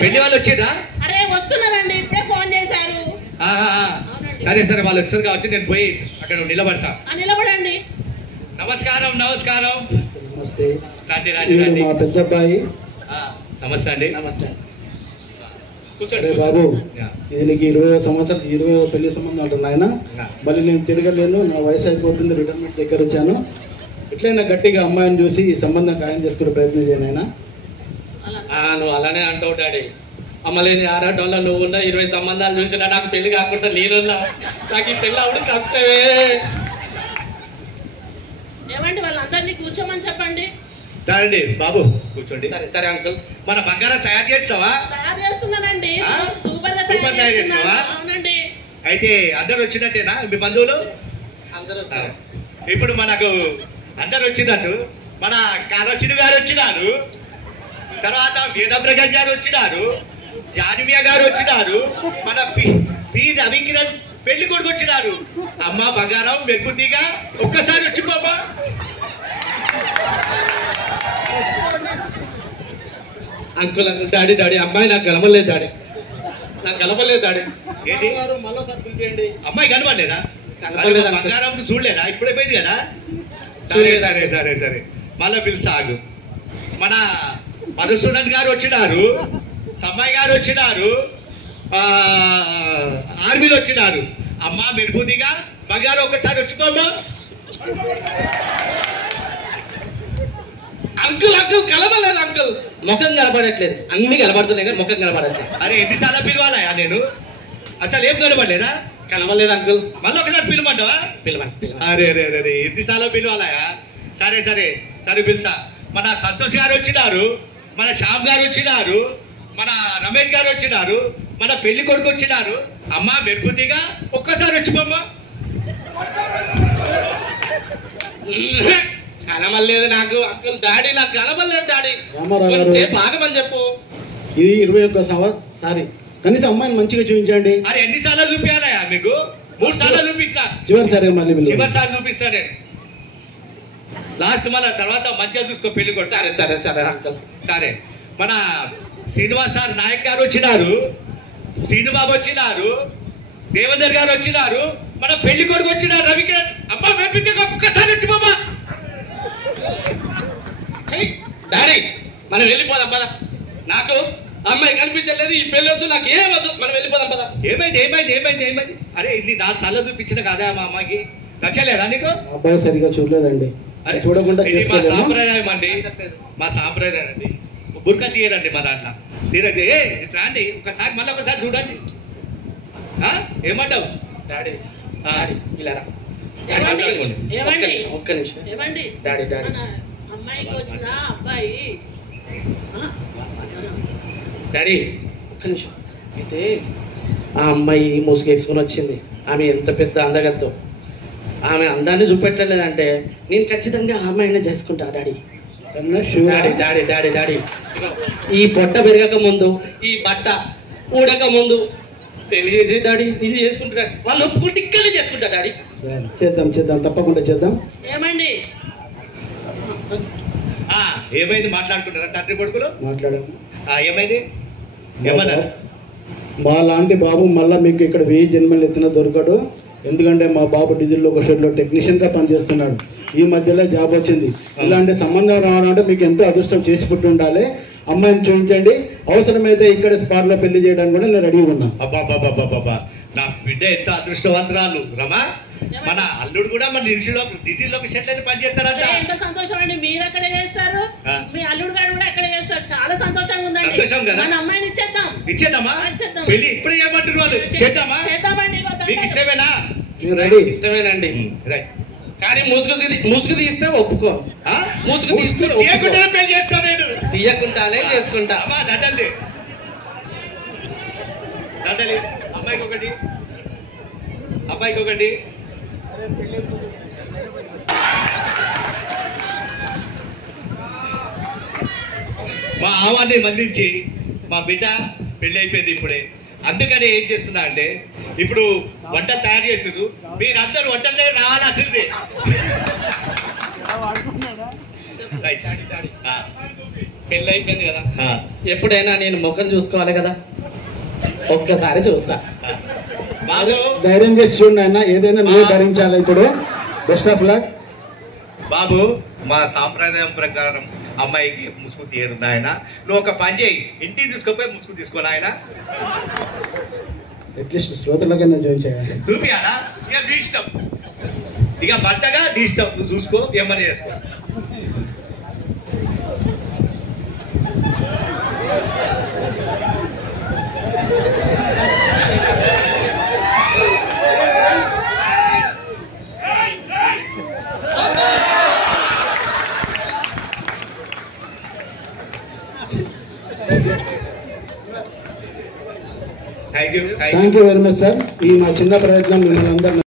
పెళ్లి వాళ్ళు వచ్చిందా? అరే వస్తున్నారండి, ఇప్పుడే ఫోన్ చేశారు. సరే సరే, వాళ్ళు వచ్చారు కావచ్చు, నేను పోయి అక్కడ నిలబడతా. నిలబడండి. నమస్కారం నమస్కారం. నమస్తే. రండి రండి రండి. మా పెద్ద అబ్బాయి. నమస్తే అండి. నమస్తే. అరే బాబు, ఇది నీకు 20 సంవత్సరాలు 20 పెళ్లి సంబంధం అంటున్నా ఆయన. మళ్ళీ నేను తిరగలేను, నా వయసు అయిపోతుంది, రిటైర్మెంట్ దగ్గర వచ్చాను. ఎట్లయినా గట్టిగా అమ్మాయిని చూసి ఈ సంబంధం ఖాయం చేసుకునే ప్రయత్నం చేయను ఆయన. నువ్వు అలానే అంటావు డాడీ. అమ్మలేని ఆరాటంలో నువ్వు ఉన్న 20 సంబంధాలు చూసినా నాకు పెళ్లి కాకుండా నేనున్నా. నాకు ఈ పెళ్లి అప్పుడు కష్టమే. ఏమండి వాళ్ళందరినీ కూర్చోమని చెప్పండి. రండి బాబు కూర్చోండి. సరే సరే అంకుల్. మన బంగారం తయారు చేస్తావా? తయారు చేస్తున్నానండి, సూపర్ గా తయారు చేస్తున్నావా? అవునండి. అయితే అందరు వచ్చినట్టేనా మీ బంధువులు? అందరూ. ఇప్పుడు మనకు అందరు వచ్చినట్టు మన కారసిడి గారు వచ్చినారు, తర్వాత వేదప్రకాష్ గారు వచ్చినారు, జానిమియా గారు వచ్చినారు, మన పి రవికిరణ్ పెళ్లి కొడుకు వచ్చినారు. అమ్మ బంగారం మెరుగుతీగా ఒక్కసారి వచ్చిపోమ్మా. అంకుల్ అంకుల్ డాడీ డాడీ అమ్మాయి నాకు కలవలేదు డాడీ, నాకు కలవలేదు డాడీ. ఏంటి అమ్మాయి కనబడలేదా? బంగారం చూడలేదా? ఇప్పుడే పోయింది కదా. సరే సరే సరే సరే, మళ్ళీ పిలుస్తాగు. మన మధుసూదన్ గారు వచ్చినారు, సమ్మాయి గారు వచ్చినారు, ఆర్మీలు వచ్చినారు. అమ్మ మెరుగుదిగా బంగారం ఒక్కసారి వచ్చుకోమ్మా. అంకుల్ అంకుల్ కలవలేదు అంకుల్, ముఖం కనబడట్లేదు. అన్ని కనబడుతున్నాయి కానీ ముఖం కనబడట్లేదు. అరే ఎన్నిసార్లు పిలవాలా నేను? అసలు ఏం కనబడలేదా? కలవలేదు అంకుల్. మళ్ళీ ఒకసారి పిలవమంటావా? పిలవండి. అరే అరే అరే, ఎన్నిసార్లు పిలవాలా? సరే సరే సరే పిలుసా. మన సంతోష్ గారు వచ్చినారు, మన శ్యామ్ గారు వచ్చినారు, మన రమేష్ గారు వచ్చినారు, మన పెళ్లి కొడుకు వచ్చినారు. అమ్మ మెరుగుదిగా ఒక్కసారి వచ్చిపోమ్మా. కనబడలేదు నాకు అంకుల్. డాడీ నాకు కనబడలేదు డాడీ. ఆగమని చెప్పు. ఇది 21 సంవత్సరం. కనీసం అమ్మాయిని మంచిగా చూపించండి. అరే ఎన్నిసార్లు చూపించాలా మీకు? 3 సార్లు చూపించిన. చివరిసారి మళ్ళీ చివరిసారి చూపిస్తా నేను. లాస్ట్ మళ్ళీ తర్వాత మంచిగా చూసుకో పెళ్లి కొడుకు. సరే సరే సరే అంకుల్. సరే మన శ్రీనివాస్ సార్ నాయక్ గారు వచ్చినారు, శ్రీనుబాబు వచ్చినారు, దేవేందర్ గారు వచ్చినారు, మన పెళ్లి కొడుకు వచ్చినారు రవికిరణ్. అమ్మ మెప్పింది ఒక్కసారి వచ్చిపోమ్మా. డాడీ మనం వెళ్ళిపోదాం పద. నాకు అమ్మాయి కనిపించలేదు, ఈ పెళ్లి వద్దు, నాకు ఏం వద్దు, మనం వెళ్ళిపోదాం పద. ఏమైంది ఏమైంది ఏమైంది ఏమైంది? అరే ఇన్ని 4 సార్లు చూపించిన కదా మా అమ్మాయికి, నచ్చలేదా నీకు? అబ్బాయి సరిగా చూడలేదండి. అరే చూడకుండా ఇది మా సాంప్రదాయం అండి, మా సాంప్రదాయం అండి. బుర్కా తీయరండి మా దాంట్లో. తీరది రాండి ఒకసారి, మళ్ళీ ఒకసారి చూడండి. ఏమంటావు డాడీ? ఇలా రా. ఒక్క నిమిషం. ఏమండి డాడీ డాడీ అమ్మాయికి వచ్చిన అబ్బాయి. డాడీ ఒక్క నిమిషం. అయితే ఆ అమ్మాయి ముసుగేసుకుని వచ్చింది. ఆమె ఎంత పెద్ద అందగత్తో, ఆమె అందాన్ని చూపెట్టలేదంటే నేను ఖచ్చితంగా ఆ అమ్మాయిని చేసుకుంటా daddy. Daddy daddy daddy daddy ఈ పొట్ట పెరగక ముందు, ఈ బట్ట ఊడక ముందు తెలియజేసి డాడీ ఇది చేసుకుంటా. వాళ్ళు ఒప్పుకుంటే ఇక్కడే చేసుకుంటా డాడీ. చేద్దాం చేద్దాం, తప్పకుండా చేద్దాం. ఏమండి ఏమైంది? మాట్లాడుకుంటారా తండ్రి కొడుకులు? మాట్లాడాము. ఏమైంది? ఏమన్నారు? మా లాంటి బాబు మళ్ళీ మీకు ఇక్కడ 1000 జన్మలు ఎత్తిన దొరకడు. ఎందుకంటే మా బాబు డీజిల్లో ఒక షెడ్లో టెక్నీషియన్గా పనిచేస్తున్నాడు. ఈ మధ్యలో జాబ్ వచ్చింది. ఇలాంటి సంబంధం రావాలంటే మీకు ఎంతో అదృష్టం చేసి పుట్టి ఉండాలి. అమ్మాయిని చూపించండి, అవసరమైతే ఇక్కడ స్పాట్లో పెళ్లి చేయడానికి కూడా నేను రెడీగా ఉన్నా. అబ్బాబాబాబాబా, నా బిడ్డ ఎంత అదృష్టవంతురాలు రమా. మన అల్లుడు కూడా మన డిజిలోకి షెడ్ అయితే పనిచేస్తారంట. ఎంత సంతోషం అండి, మీరు అక్కడే చేస్తారు, మీ అల్లుడు గారు కూడా అక్కడే చేస్తారు. చాలా సంతోషంగా ఉందండి. సంతోషం కదా? మన అమ్మాయిని ఇచ్చేద్దాం. ఇచ్చేద్దామా? పెళ్లి ఇప్పుడు ఏమంటారు వాళ్ళు? చేద్దామా? చేద్దామండి. మీకు ఇష్టమేనా? రెడీ. ఇష్టమేనండి. కానీ ముసుగు తీస్తే ఒప్పుకో. ముసుగు తీస్తే పెళ్లి చేస్తాను నేను. తీయకుండానే చేసుకుంటా. దండలి దండలి. అమ్మాయికి ఒకటి, అబ్బాయికి ఒకటి. మా ఆవాన్ని మందించి మా బిడ్డ పెళ్లి అయిపోయింది ఇప్పుడే. అందుకని ఏం చేస్తున్నా అంటే ఇప్పుడు వంటలు తయారు చేసారు, మీరందరూ వంటల దగ్గర రావాల్సిందే. పెళ్ళి అయిపోయింది కదా, ఆ, ఎప్పుడైనా నేను ముఖం చూసుకోవాలి కదా, ఒక్కసారి చూస్తా. బాబు ధైర్యం చేసి చూడండి ఆయన, ఏదైనా నువ్వు భరించాలి. ఇప్పుడు బెస్ట్ ఆఫ్ లక్. బాబు మా సాంప్రదాయం ప్రకారం అమ్మాయికి ముసుగు తీయరు నాయన. నువ్వు ఒక పని చేయి, ఇంటికి తీసుకుపోయి ముసుగు తీసుకో నాయన. అట్లీస్ట్ శ్రోతలకైనా జాయిన్ చేయాలి. చూపియాలా? ఇక నీ ఇష్టం, ఇక భర్తగా నీ ఇష్టం, నువ్వు చూసుకో, ఏమని చేసుకో. Thank you thank you very much sir. ఈ మా చిన్న ప్రయత్నం మిమ్మల్ని అందరూ